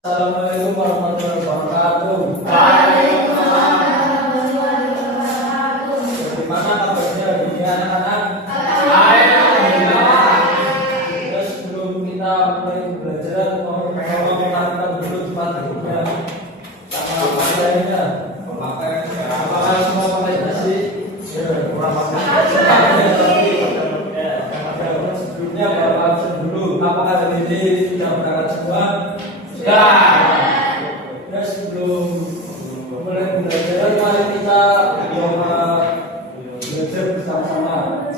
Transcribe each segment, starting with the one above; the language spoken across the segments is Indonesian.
Assalamualaikum warahmatullahi wabarakatuh. Waalaikumsalam warahmatullahi wabarakatuh. Bagaimana kabarnya dunia anak-anak? Alhamdulillah. Terus sebelum kita mulai belajar, mau kita dulu cepat berikutnya sama materinya. Apakah semua pakai nasi? Sebelumnya bapak absen dulu. Apakah hari ini sudah berangkat semua? Ya, sebelum mulai belajar, mari kita coba belajar bersama-sama.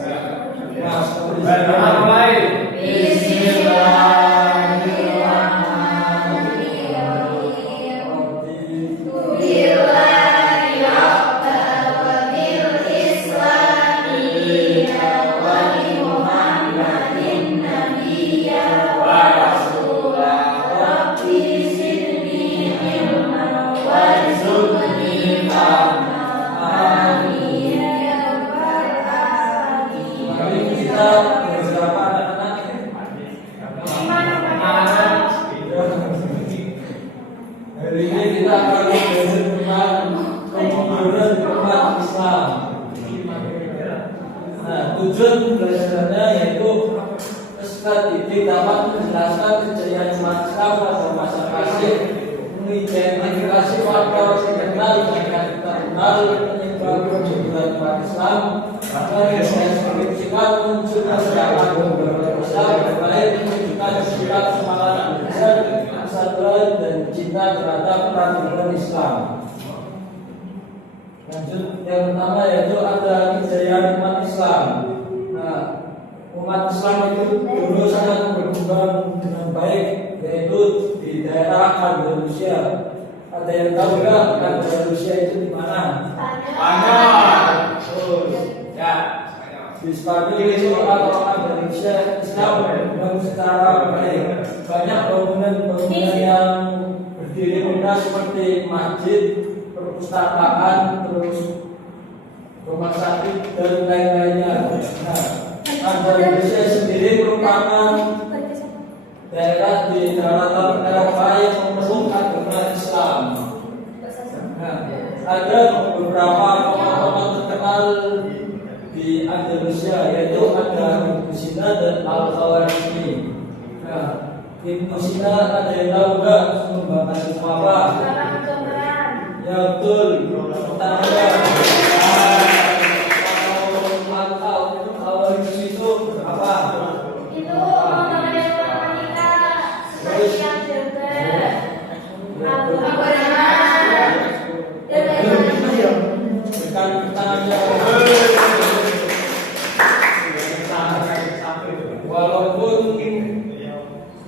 Nah, seperti hari ini kita akan belajar tentang kemunduran umat Islam. Nah, tujuan pembelajarannya yaitu peserta didik dapat menjelaskan kejayaan umat Islam pada masa klasik, mengidentifikasi faktor internal yang kita kenal penyebab kemunduran umat Islam, dan mendeskripsikan munculnya serangan kemunduran Islam, baik menunjukkan sikap semangat belajar, persatuan dan cinta terhadap peraturan Islam. Lanjut, yang pertama yaitu ada kejayaan umat Islam. Nah, umat Islam itu dulu sangat berkembang dengan baik, yaitu di daerah Andalusia. Ada yang tahu nggak Andalusia itu di mana? Spanyol. Ya, di Spanyol itu atau Andalusia Islam berkembang secara baik. Banyak bangunan-bangunan yang berdiri kokoh seperti masjid, perpustakaan, terus rumah sakit dan lain-lainnya. Nah, Andalusia sendiri merupakan daerah di daratan Eropa yang memeluk agama Islam. Nah, ada beberapa tokoh-tokoh terkenal di Andalusia, yaitu ada Ibnu Sina dan Al-Khawarizmi. Nah, Ibnu Sina ada yang tahu nggak sumbangan itu apa? Ya betul, pertanyaan. Al-Khawarizmi itu apa? Itu mengenai matematika seperti yang jember, Bukan pertanyaan. Walaupun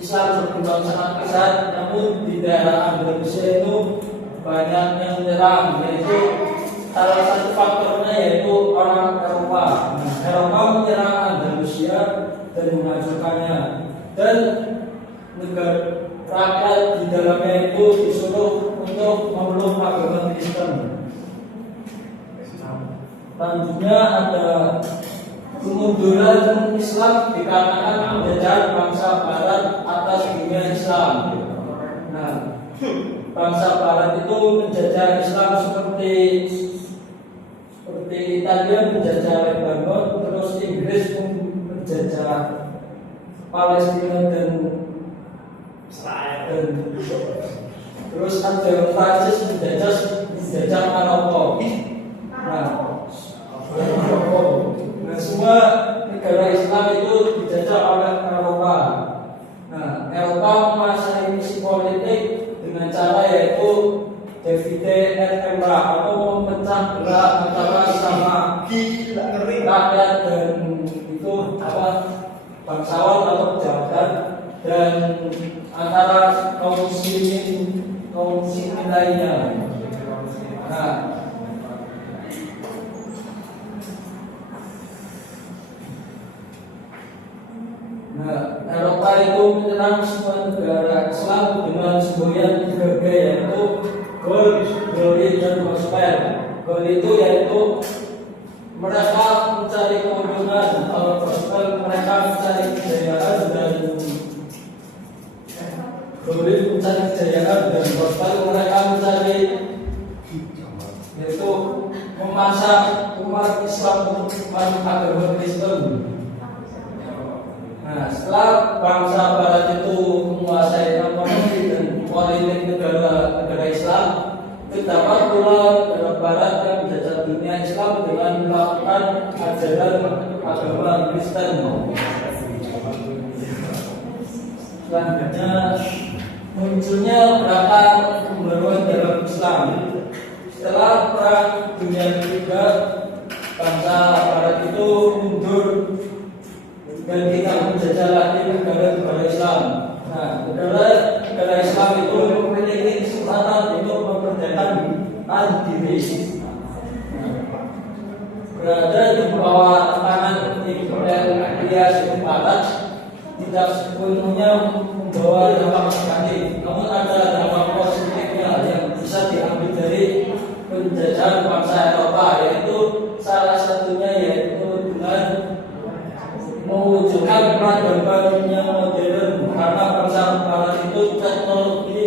Islam berkembang sangat pesat, namun di daerah Andalusia itu banyak yang menyerang, yaitu salah satu faktornya yaitu orang Eropa. Eropa menyerang Andalusia dan menghancurkannya, dan negara rakyat di dalamnya itu disuruh untuk memeluk agama Kristen. Selanjutnya ada kemunduran Islam dikarenakan penjajahan bangsa Barat atas dunia Islam. Nah, bangsa Barat itu menjajah Islam seperti Italia menjajah Lebanon, terus Inggris menjajah Palestina dan terus ada Prancis menjajah Maroko. Nah, semua negara Islam itu dijajah oleh Eropa. Nah, Eropa menguasai misi politik dengan cara yaitu divide et impera, atau memecah belah antara sama rakyat dan itu apa bangsawan atau pejabat, dan antara kaum muslimin lainnya. Nah, Eropa itu menyerang semua negara Islam dengan semboyan tiga yaitu gold, glory, dan gospel. Gold itu yaitu mereka mencari keuntungan, kalau gospel mereka mencari kejayaan, dan glory mencari kejayaan dan berkali mereka mencari yaitu memasak umat Islam untuk masuk agama Kristen. Nah, setelah bangsa Barat itu menguasai ekonomi dan politik negara Islam, terdapat pula negara Barat yang menjajah dunia Islam dengan melakukan ajaran agama Kristen. Selanjutnya munculnya gerakan pembaruan dalam Islam. Setelah Perang Dunia Ketiga, bangsa Barat itu mundur dan tidak menjajah lagi negara-negara Islam. Nah, negara Islam itu memiliki kesempatan untuk memerdekakan diri. Berada di bawah tangan imperialisme Barat, tidak sepenuhnya membawa dampak negatif, namun ada dampak positifnya yang bisa diambil dari penjajahan bangsa Eropa, yaitu salah satunya yaitu dengan mewujudkan peradaban yang modern, karena bangsa Barat itu teknologi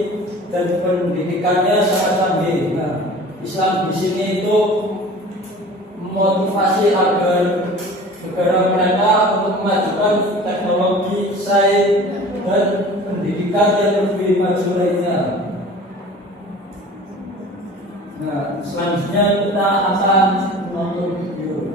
dan pendidikannya sangat canggih. Nah, Islam di sini itu memotivasi agar negara mereka untuk memajukan teknologi, sains, dan pendidikan yang lebih maju lainnya. Nah, selanjutnya kita akan menonton video.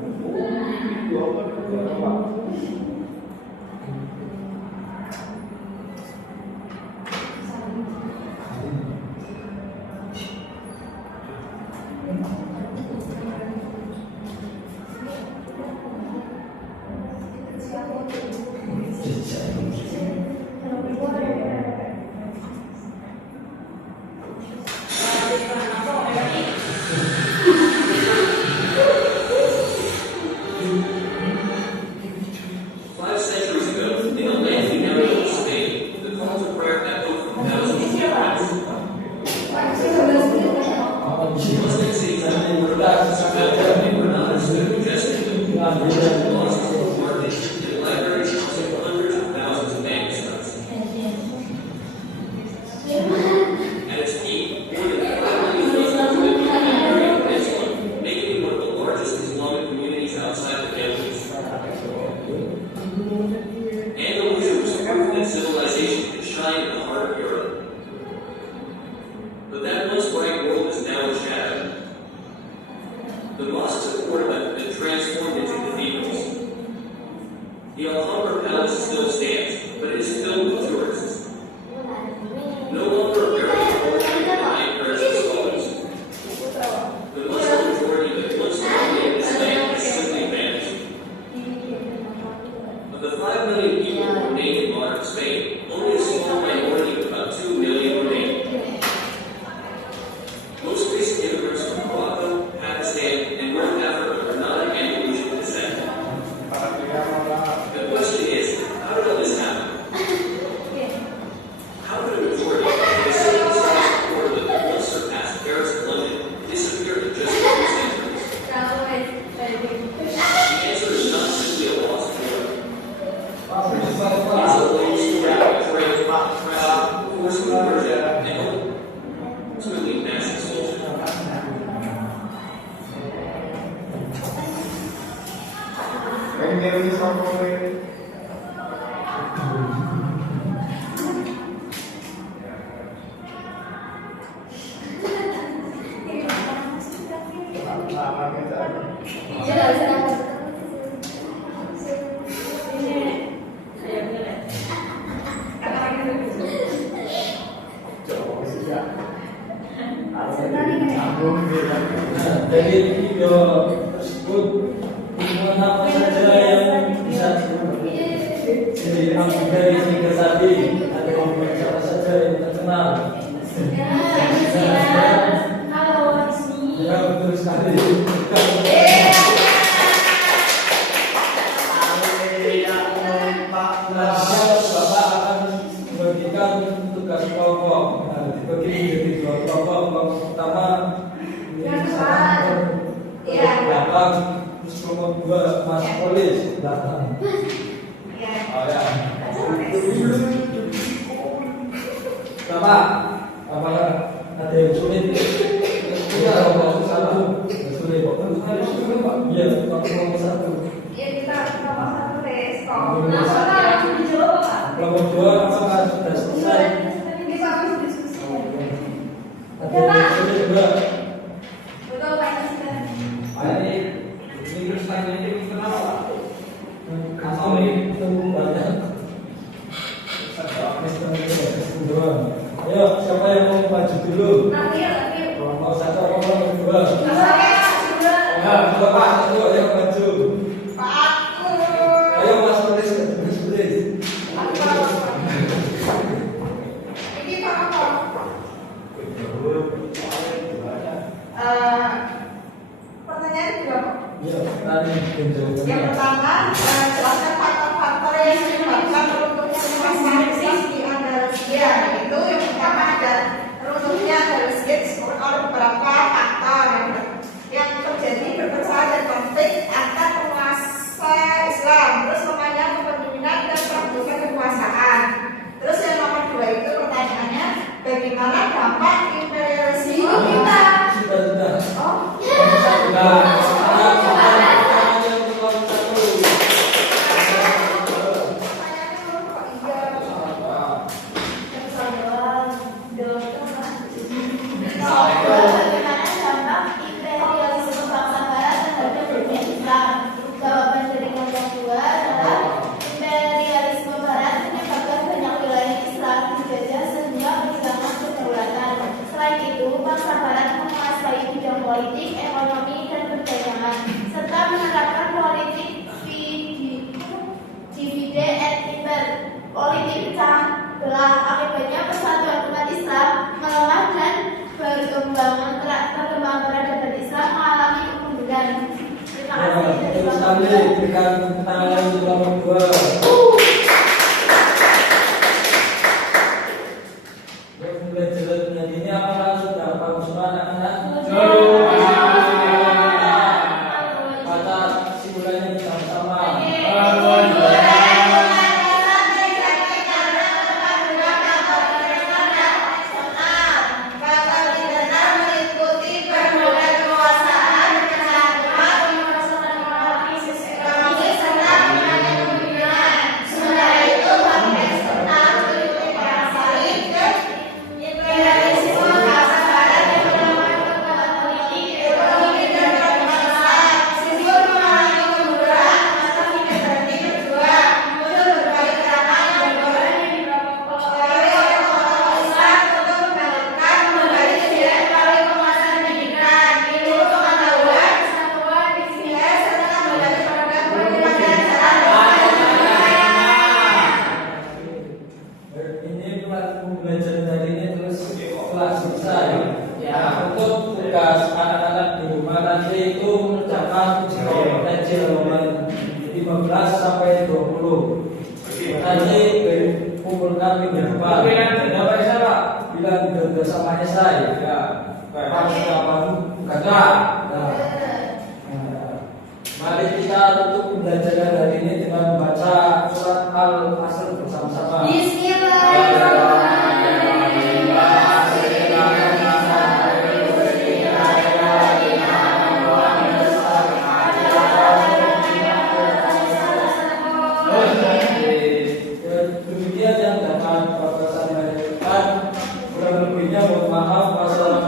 Dari video tersebut apa saja yang bisa diambil dari tiga tadi, ada siapa saja yang terkenal. Ya, betul sekali. Bapak akan membagikan tugas kelompok. Dibagi menjadi dua kelompok. Kelompok pertama belakang, terus kelompok dua mas polis belakang. Oh ya. Bapak Apakah ada yang sulit? Kita kelompok satu sulit. Iya, kelompok satu. Ya kita kelompok satu tes kok. Nah, langsung dijawab Pak. Kelompok dua apakah sudah selesai? Bisa langsung diskusi. Ada yang sulit juga. Betul Pak Presiden. Ini minggu selanjutnya ini kenapa? Kasih itu banyak. Ayo, siapa yang mau maju dulu? Nanti. Mau satu apa mau dua? Saya sudah. Ya, dua Pak, satu ayo maju. Pak. Ayo Mas Tulis, Mas Tulis. Ini Pak apa? Pertanyaan juga Pak. Ya, tadi penjelasannya. Yang pertama, jelaskan faktor-faktor yang menyebabkan runtuhnya rumah sakit di Andalusia. Itu yang pertama ada runtuhnya Andalusia disebabkan oleh beberapa faktor yang terjadi perpecahan dan konflik antar penguasa Islam. Terus namanya kepemimpinan dan perebutan kekuasaan. Terus yang nomor 2 itu pertanyaannya, bagaimana dampak imperialisme kita? Sudah. Oh, Bagaimana dampak imperialisme bangsa Barat terhadap dunia Islam? Jawaban dari kelompok dua adalah imperialisme Barat menyebabkan banyak wilayah Islam dijajah sehingga kehilangan kedaulatan. Selain itu, bangsa Barat menguasai bidang politik, ekonomi, dan perdagangan, serta menerapkan politik divide et impera, politik pecah belah. Akibatnya persatuan umat Islam melemah dan perkembangan peradaban Islam mengalami kemunduran. Terima kasih. Terus kami berikan tangan untuk nomor dua. Belajar ini apakah sudah paham semua anak-anak? Baca simulasinya bersama-sama. Ini belajar dari ini terus kelas selesai. Ya, untuk tugas anak-anak di rumah nanti itu mengerjakan kecil nomor 15 sampai 20. Nanti kumpulkan minggu depan. Bapak siapa? Bilang sudah sama esai. Ya, Pak kapan? Kagak. Mari kita tutup pembelajaran hari ini dengan membaca surat Al-Asr bersama-sama. Demikian yang dapat Bapak sampaikan. Kurang lebihnya mohon maaf. Wassalamualaikum